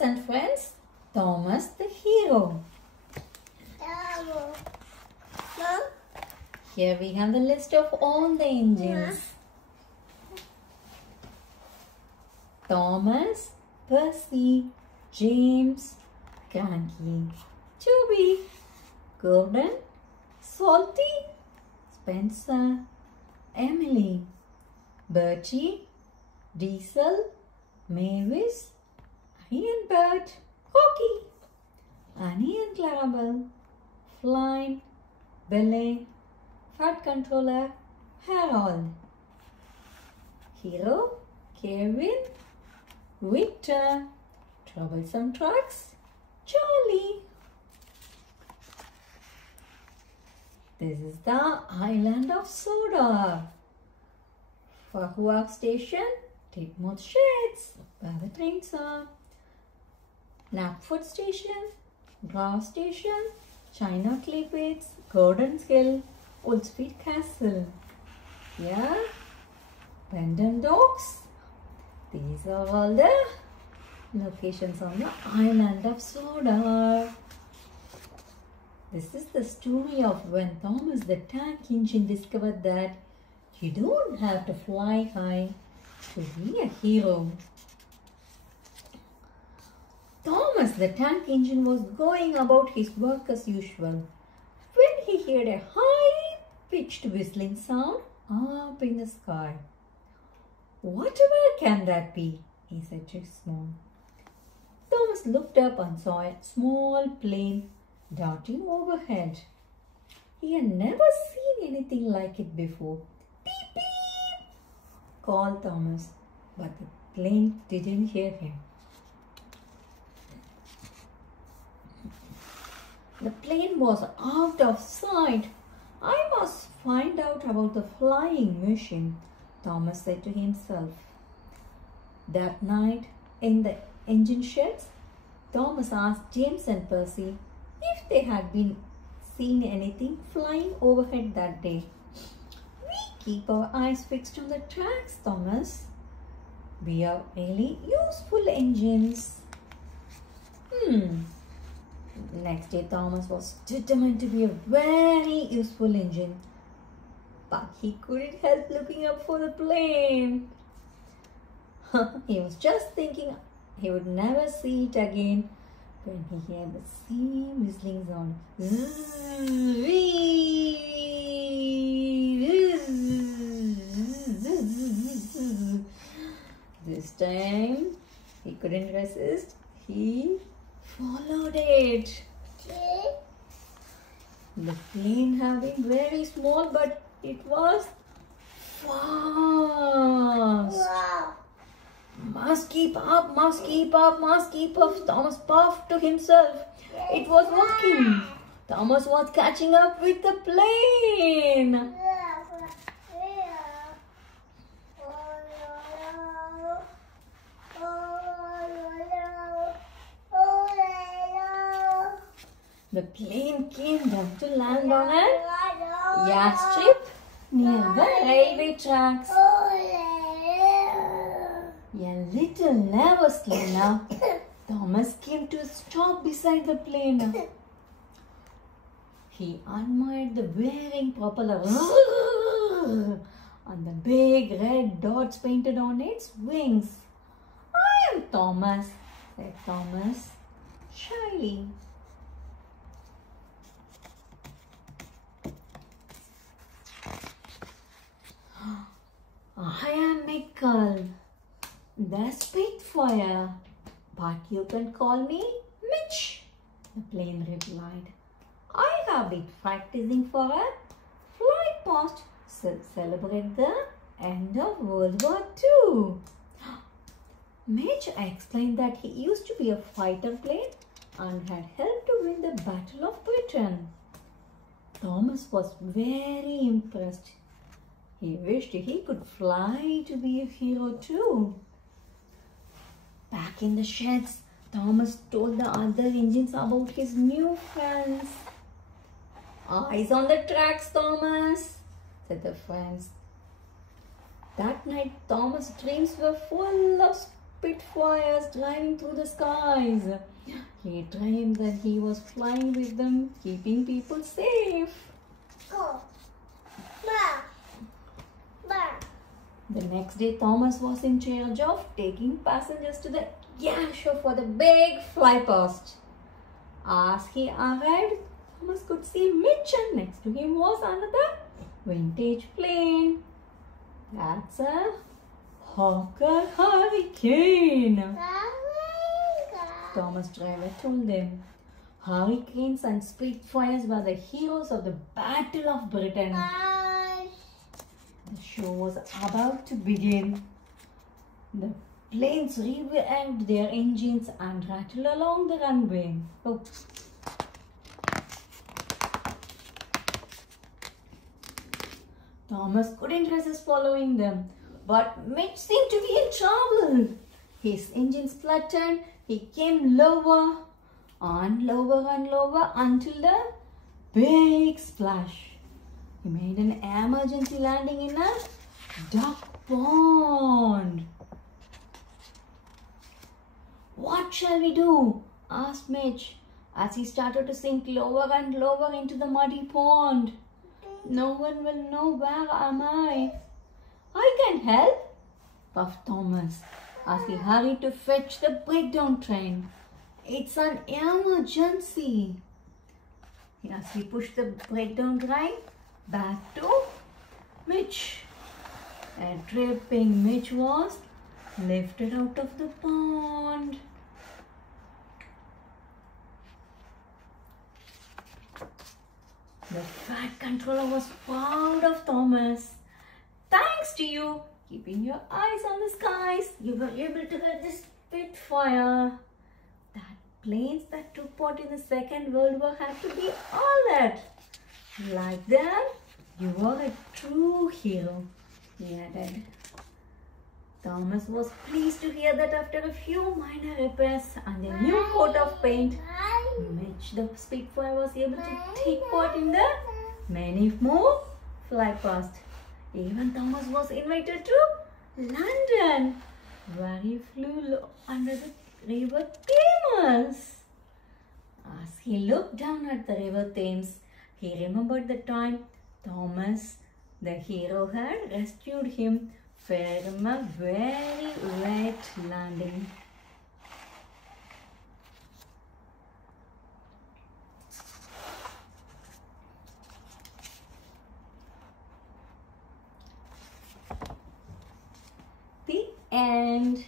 And friends, Thomas the hero. Here we have the list of all the engines. Thomas, Percy, James, Cranky, Toby, Gordon, Salty, Spencer, Emily, Bertie, Diesel, Mavis, Harry and Bert, Rocky, Annie and Clarabelle, Flynn, Billy, Fat Controller, Harold, Hero, Kevin, Victor, Troublesome Trucks, Charlie. This is the Island of Soda. Farquhar Station, Titmouth Sheds, where the trains are. Knapford Station, Brough Station, China Clay Pits, Gordon's Hill, Woolsford Castle. Yeah, Pendant Docks. These are all the locations on the Island of Soda. This is the story of when Thomas the Tank Engine discovered that you don't have to fly high to be a hero. Thomas the Tank Engine was going about his work as usual when he heard a high-pitched whistling sound up in the sky. "Whatever can that be?" he said to his mom. Thomas looked up and saw a small plane darting overhead. He had never seen anything like it before. "Beep, beep!" called Thomas, but the plane didn't hear him. The plane was out of sight. "I must find out about the flying machine," Thomas said to himself. That night, in the engine sheds, Thomas asked James and Percy if they had been seen anything flying overhead that day. "We keep our eyes fixed on the tracks, Thomas. We are really useful engines." Next day, Thomas was determined to be a very useful engine, but he couldn't help looking up for the plane. He was just thinking he would never see it again when he heard the same whistling sound. This time he couldn't resist. He followed it. The plane had been very small, but it was fast. Wow. Must keep up, must keep up, must keep up. Thomas puffed to himself. It was working. Thomas was catching up with the plane. The plane came down to land on a airstrip near the railway tracks. A little nervously now, Thomas came to a stop beside the plane. He admired the whirring propeller and the big red dots painted on its wings. "I am Thomas," said Thomas shyly. "I am Michael, the Spitfire, but you can call me Mitch," the plane replied. "I have been practicing for a flight past to celebrate the end of World War II. Mitch explained that he used to be a fighter plane and had helped to win the Battle of Britain. Thomas was very impressed. He wished he could fly to be a hero too. Back in the sheds, Thomas told the other engines about his new friends. "Eyes on the tracks, Thomas," said the friends. That night, Thomas' dreams were full of spitfires driving through the skies. He dreamed that he was flying with them, keeping people safe. The next day, Thomas was in charge of taking passengers to the air show for the big fly past. As he arrived, Thomas could see Mitch, and next to him was another vintage plane. That's a Hawker Hurricane. Thomas driver told them. Hurricanes and Spitfires were the heroes of the Battle of Britain. The show was about to begin. The planes revved their engines and rattled along the runway. Oh. Thomas couldn't resist following them, but Mitch seemed to be in trouble. His engine spluttered. He came lower and lower and lower until the big splash. He made an emergency landing in a duck pond. What shall we do? Asked Mitch as he started to sink lower and lower into the muddy pond. No one will know where am I. I can help, puffed Thomas as he hurried to fetch the breakdown train. It's an emergency. As he pushed the breakdown train back to Mitch. A dripping Mitch was lifted out of the pond. The Fat Controller was proud of Thomas. Thanks to you, keeping your eyes on the skies, you were able to get this Spitfire. That planes that took part in the Second World War had to be honored. Like that, you are a true hero, he added. Thomas was pleased to hear that after a few minor repairs and a new coat of paint, Mitch the Spitfire was able to take part in the many more fly past. Even Thomas was invited to London, where he flew under the river Thames. As he looked down at the river Thames, he remembered the time Thomas, the hero, had rescued him from a very wet landing. The end.